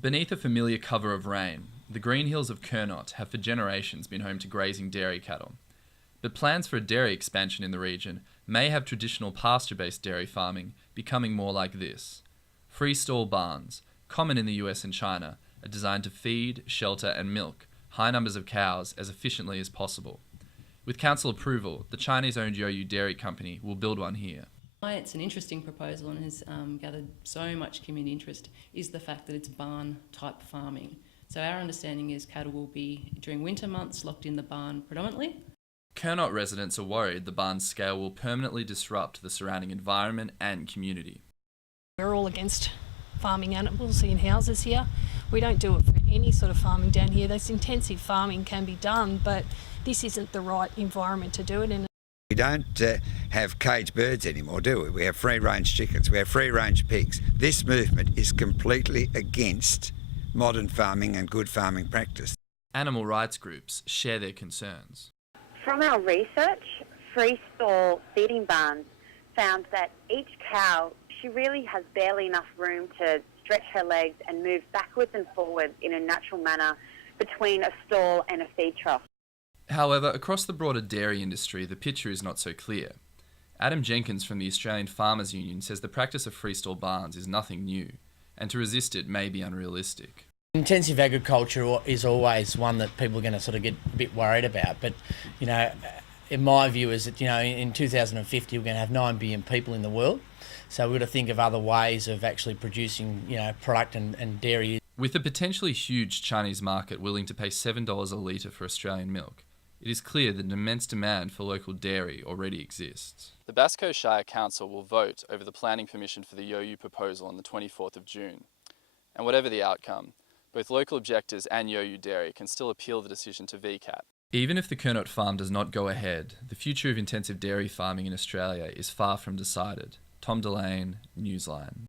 Beneath a familiar cover of rain, the green hills of Kernot have for generations been home to grazing dairy cattle. But plans for a dairy expansion in the region may have traditional pasture-based dairy farming becoming more like this. Freestall barns, common in the US and China, are designed to feed, shelter and milk high numbers of cows as efficiently as possible. With council approval, the Chinese-owned Yoyu Dairy Company will build one here. Why it's an interesting proposal and has gathered so much community interest is the fact that it's barn-type farming. So our understanding is cattle will be, during winter months, locked in the barn predominantly. Kernot residents are worried the barn's scale will permanently disrupt the surrounding environment and community. We're all against farming animals in houses here. We don't do it for any sort of farming down here. This intensive farming can be done, but this isn't the right environment to do it in. We don't have caged birds anymore, do we? We have free-range chickens, we have free-range pigs. This movement is completely against modern farming and good farming practice. Animal rights groups share their concerns. From our research, freestall feeding barns found that each cow, she really has barely enough room to stretch her legs and move backwards and forwards in a natural manner between a stall and a feed trough. However, across the broader dairy industry, the picture is not so clear. Adam Jenkins from the Australian Farmers Union says the practice of freestall barns is nothing new, and to resist it may be unrealistic. Intensive agriculture is always one that people are going to sort of get a bit worried about, but, you know, in my view is that, you know, in 2050 we're going to have 9 billion people in the world, so we've got to think of other ways of actually producing, you know, product and dairy. With a potentially huge Chinese market willing to pay $7 a litre for Australian milk, it is clear that an immense demand for local dairy already exists. The Bass Coast Shire Council will vote over the planning permission for the Yoyu proposal on the 24th of June. And whatever the outcome, both local objectors and Yoyu Dairy can still appeal the decision to VCAT. Even if the Kernot farm does not go ahead, the future of intensive dairy farming in Australia is far from decided. Dillane, Newsline.